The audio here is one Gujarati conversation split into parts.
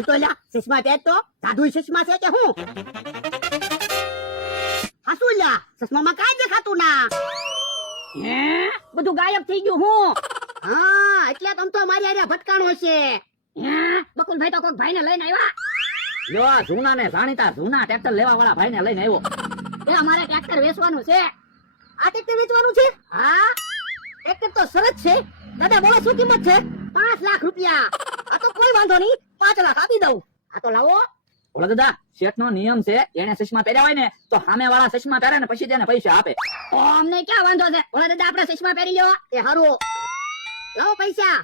હાલ તો લ્યા ચશ્મા પહેર તો સાધુ ચશ્મા છે કે હું હાસુ લ્યા ચશ્મામાં કાઈ દેખાતું ના હે બધું ગાયબ થઈ ગયું હું હા એટલે તમ તો મારી આરે ભટકાણો છે હે બકુલભાઈ તો કોક ભાઈને લઈને આવ્યા જો આ જૂના ને જાણીતા જૂના ટ્રેક્ટર લેવા વાળા ભાઈ ને લઈને આવ્યો. એ અમારે ટ્રેક્ટર વેચવાનું છે આ ટ્રેક્ટર વેચવાનું છે હા ટ્રેક્ટર તો સરસ છે દાદા બોલો શું કિંમત છે 5 લાખ રૂપિયા આ તો કોઈ વાંધો નહીં 5 લાખ આપી દઉં આ તો લાવો બોલો દાદા શેઠ નો નિયમ છે એને ચશ્મા પહેર્યા હોય ને તો સામે વાળા ચશ્મા પહેરે ને પછી તેને પૈસા આપે. તો અમને ક્યાં વાંધો છે બોલો દાદા આપણે ચશ્મા પહેરી લ્યો એ હારું લાવો પૈસા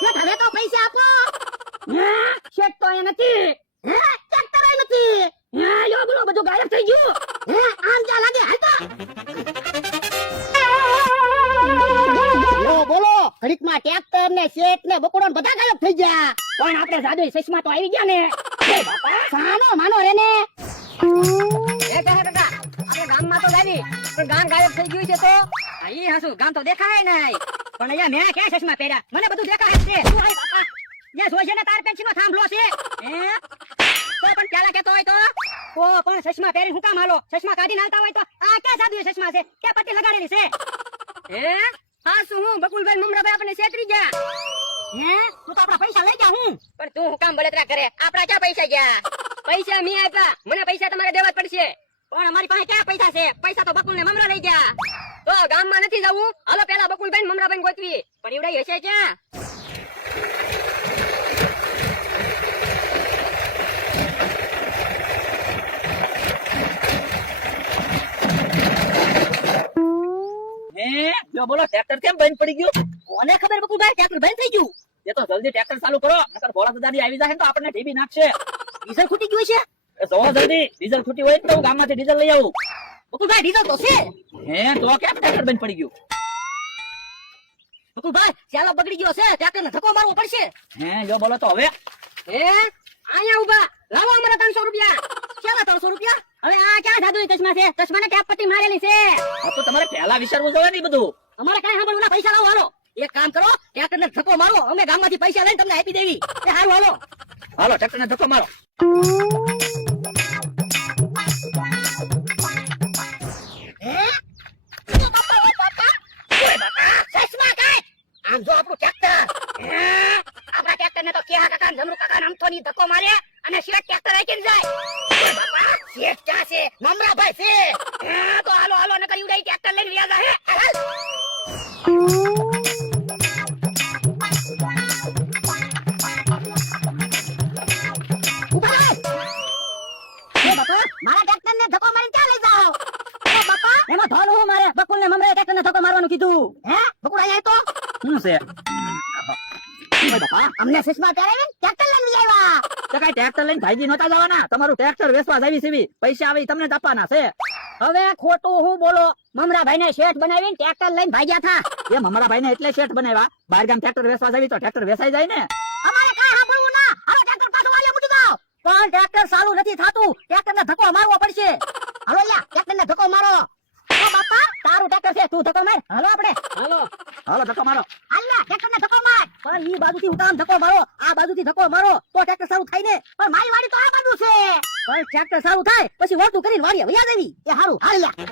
શેઠ હવે તો પૈસા આપો હે શેઠ તો અહીંયા નથી હે ટ્રેક્ટર આય નથી હે યો બોલો બધું ગાયબ થઈ ગયું હે આમ જા લાગે હાલ તો બોલો ઘડીકમાં ટ્રેક્ટર ને શેઠ ને બકુડો ને બધા ગાયબ થઈ ગયા પણ આપણે સાદુ ચશ્મા તો આવી ગયા ને એ બાપા સાનો માનો રે ને એ કહે કાકા આપણે ગામમાં તો જાવી પણ ગામ ગાયબ થઈ ગયું છે તો ઈ હાસુ ગામ તો દેખાય નહીં પણ અહીંયા મેં ક્યાં ચશ્મા પહેર્યા મને બધું દેખાય છે શું હોય બાપા જે જોઈ છે ને તાર પેન્સિલ નો થાંભલો છે હે તો પણ ક્યાં કેતો હોય તો પણ ચશ્મા પહેરી હું કામ હાલો ચશ્મા કાઢી નાલતા હોય તો આ ક્યાં સાદુ ચશ્મા છે ક્યાં પટ્ટી લગાડેલી છે હે હા શું હું બકુલભાઈ મમરાભાઈ આપણે છેતરી ગયા હે તું તો આપણા પૈસા લઈ જા હું પણ તું હું કામ બળતરા કરે આપણા ક્યાં પૈસા ગયા પૈસા મી આપ્યા મને પૈસા તમારે દેવા જ પડશે પણ અમારી પાસે ક્યાં પૈસા છે પૈસા તો બકુલ ને મમરા લઈ ગયા તો ગામમાં નથી જવું હાલો પેલા બકુલભાઈ મમરાભાઈ ગોતવી પણ એવડાઈ હશે ક્યાં હે જો બોલો ટ્રેક્ટર કેમ બંધ પડી ગયું? કોને ખબર બકુલભાઈ ટ્રેક્ટર બંધ થઈ ગયું એ તો જલ્દી ટ્રેક્ટર ચાલુ કરો નકર ભોળા દાદાની આવી જાય તો આપણને ઢીબી નાખશે. ડીઝલ ખૂટી ગયું છે એ જો જલ્દી ડીઝલ ખૂટી હોય તો હું ગામમાંથી ડીઝલ લઈ આવું. બકુલભાઈ ડીઝલ તો છે હે તો કેમ ટ્રેક્ટર બંધ પડી ગયું? બકુલભાઈ ચાલો બગડી ગયો છે ટ્રેક્ટરને ધક્કો મારવો પડશે હે જો બોલો તો હવે હે અહીંયા ઉભા લાવો અમારા 300 રૂપિયા કેવા 300 રૂપિયા હવે આ ક્યાં જાદુ ચશ્મા છે ચશ્માને ક્યાં પટ્ટી મારેલી છે આ તો તમારે પહેલા વિચારવું જોઈએ ને ઈ બધું. અમારે કઈ સાંભળવું ના પૈસા લાવો હાલો એક કામ કરો ટ્રેક્ટરને ધક્કો મારો અમે ગામમાંથી પૈસા લઈને તમને આપી દેવી એ હારું હાલો હાલો ટ્રેક્ટરને ધક્કો મારો. ચશ્મા કાય આમ જો આપણું ટ્રેક્ટર આપણા ટ્રેક્ટરને તો કેહા કાકા જમરૂ કાકા નામથોની ધક્કો મારે અને શેઠ ટ્રેક્ટર આઈકીને જાય બાપા શેઠ ક્યાં છે મમરાભાઈ છે તો હાલો હાલો નકર ઉડાઈ ટ્રેક્ટર લઈને વ્યા હે મારા ટ્રેક્ટર ને ધક્કો મારી ક્યાં લઈ જાઓ બાપા એમાં ધોલ હું મારે બકુલ ને મમરાએ ટ્રેક્ટરને ધક્કો મારવાનું કીધું હે બકુડ આયા તો શું છે? અમને ચશ્મા પહેરાવીને ટ્રેક્ટર લઈને લઈ આવ્યા તો કઈ ટ્રેક્ટર લઈને ભાઈજી નહોતા જવાના? તમારું ટ્રેક્ટર વેચવા જાવી સીવી પૈસા આવે ઈ તમને જ આપવાના છે. હવે ખોટું હું બોલો મમરાભાઈ ને શેઠ બનાવીને ટ્રેક્ટર લઈને ભાગ્યા થા એ મમરા ભાઈને એટલે શેઠ બનાવ્યા બહાર ગામ ટ્રેક્ટર વેચવા જાવી તો ટ્રેક્ટર વેચાઈ જાય ને. અમારે કાઈ સાંભળવું ના હાલો ટ્રેક્ટર પાછું વાળીએ મૂકી દો પણ ટ્રેક્ટર ચાલુ નથી થાતું ટ્રેક્ટરને ધક્કો મારવો પડશે હાલો લ્યા ટ્રેક્ટર ને ધક્કો મારો ઓ બાપા તારું ટ્રેક્ટર છે તું ધક્કો માર હાલો આપણે હાલો હાલો ધક્કો મારો. હાલ લ્યા ટ્રેક્ટર ને ધક્કો માર પણ ઈ બાજુથી હું કામ ધક્કો મારો આ બાજુથી ધક્કો મારો તો ટ્રેક્ટર સારું થાય ને પણ મારી વાડી તો આ બાજુ છે પણ ટ્રેક્ટર સારું થાય પછી વળતું કરીને વાડીએ વયા દેવી એ હારું હાલ લ્યા